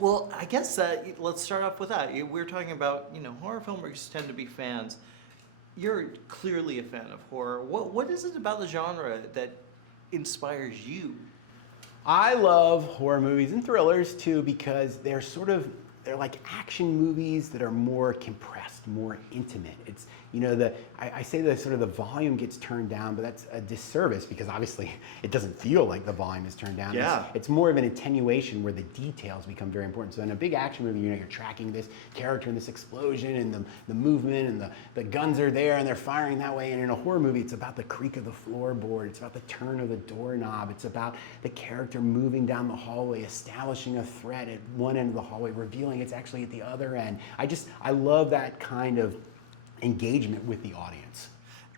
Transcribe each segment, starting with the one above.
Well, I guess let's start off with that. We're talking about, horror filmmakers tend to be fans. You're clearly a fan of horror. What is it about the genre that inspires you? I love horror movies and thrillers too because they're like action movies that are more compressed, more intimate. It's, I say that sort of the volume gets turned down, but that's a disservice because obviously it doesn't feel like the volume is turned down. Yeah. It's more of an attenuation where the details become very important. So in a big action movie, you're tracking this character and this explosion and the movement and the guns are there and they're firing that way. And in a horror movie, it's about the creak of the floorboard. It's about the turn of the doorknob. It's about the character moving down the hallway, establishing a threat at one end of the hallway, revealing it's actually at the other end. I love that kind of engagement with the audience.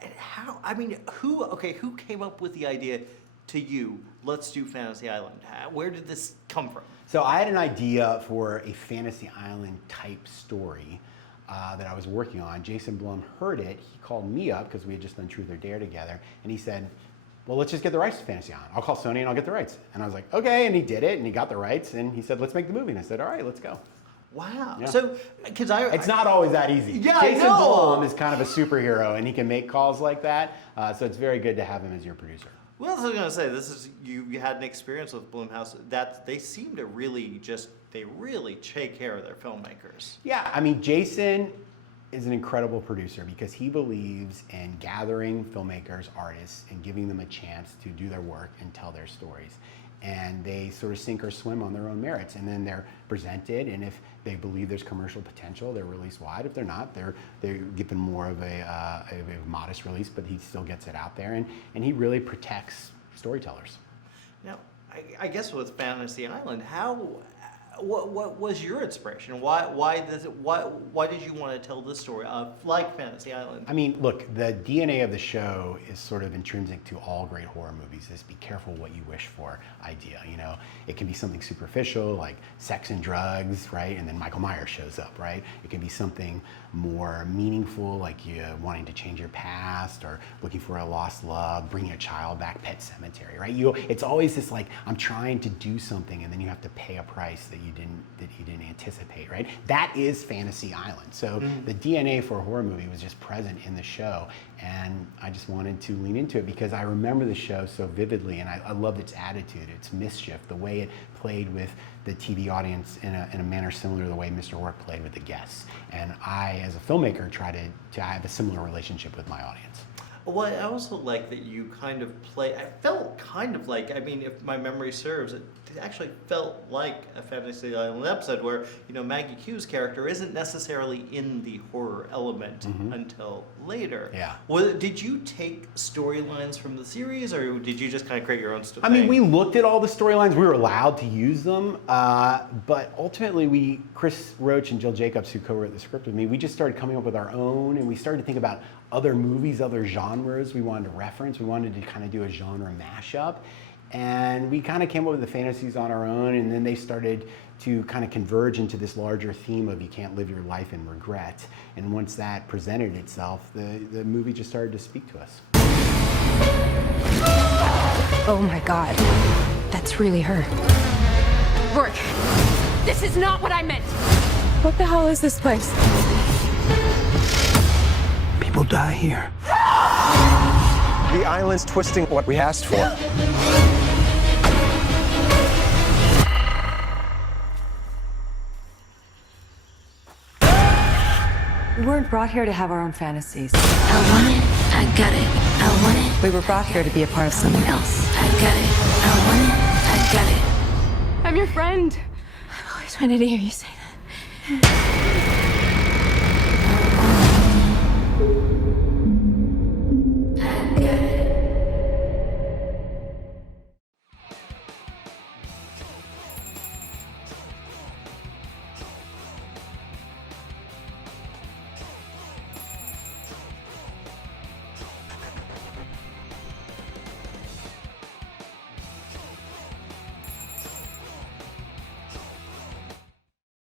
And who came up with the idea to you, let's do Fantasy Island? Where did this come from? So I had an idea for a Fantasy Island type story that I was working on. Jason Blum heard it. He called me up because we had just done Truth or Dare together. And he said, well, let's just get the rights to Fantasy Island. I'll call Sony and I'll get the rights. And I was like, okay. And he did it and he got the rights. And he said, let's make the movie. And I said, all right, let's go. Wow. Yeah. So, it's not always that easy. Yeah, Jason I know. Blum is kind of a superhero and he can make calls like that. So it's very good to have him as your producer. Well, I was going to say, you had an experience with Blumhouse that they seem to really take care of their filmmakers. Yeah, I mean, Jason is an incredible producer because he believes in gathering filmmakers, artists, and giving them a chance to do their work and tell their stories. And they sort of sink or swim on their own merits, and then they're presented, and if they believe there's commercial potential, they're released wide. If they're not, they're given more of a modest release, but he still gets it out there, and he really protects storytellers. Now, I guess with Fantasy Island, what was your inspiration? Why did you want to tell this story like Fantasy Island? I mean, look, the DNA of the show is sort of intrinsic to all great horror movies. This be careful what you wish for idea. It can be something superficial like sex and drugs, right? And then Michael Myers shows up, right? It can be something more meaningful, like you wanting to change your past or looking for a lost love, bringing a child back, Pet Cemetery, right? It's always this like, I'm trying to do something and then you have to pay a price that you didn't anticipate, right? That is Fantasy Island. So the DNA for a horror movie was just present in the show, and I just wanted to lean into it because I remember the show so vividly, and I loved its attitude, its mischief, the way it played with the TV audience in a manner similar to the way Mr. Work played with the guests. And I, as a filmmaker, try to have a similar relationship with my audience. Well, I also like that you kind of I felt kind of like, if my memory serves, it actually felt like a Fantasy Island episode where, Maggie Q's character isn't necessarily in the horror element until later. Yeah. Well, did you take storylines from the series, or did you just kind of create your own story? I mean, we looked at all the storylines. We were allowed to use them, but ultimately, Chris Roach and Jill Jacobs, who co-wrote the script with me, we just started coming up with our own, and we started to think about other movies, other genres we wanted to reference. We wanted to kind of do a genre mashup. And we kind of came up with the fantasies on our own, and then they started to kind of converge into this larger theme of you can't live your life in regret. And once that presented itself, the movie just started to speak to us. Oh my God, that's really her. Rourke, this is not what I meant. What the hell is this place? People die here. The island's twisting what we asked for. We weren't brought here to have our own fantasies. I want it, I got it. I want it. We were brought here to be a part of something else. I got it. I want it, I got it. I'm your friend. I've always wanted to hear you say that.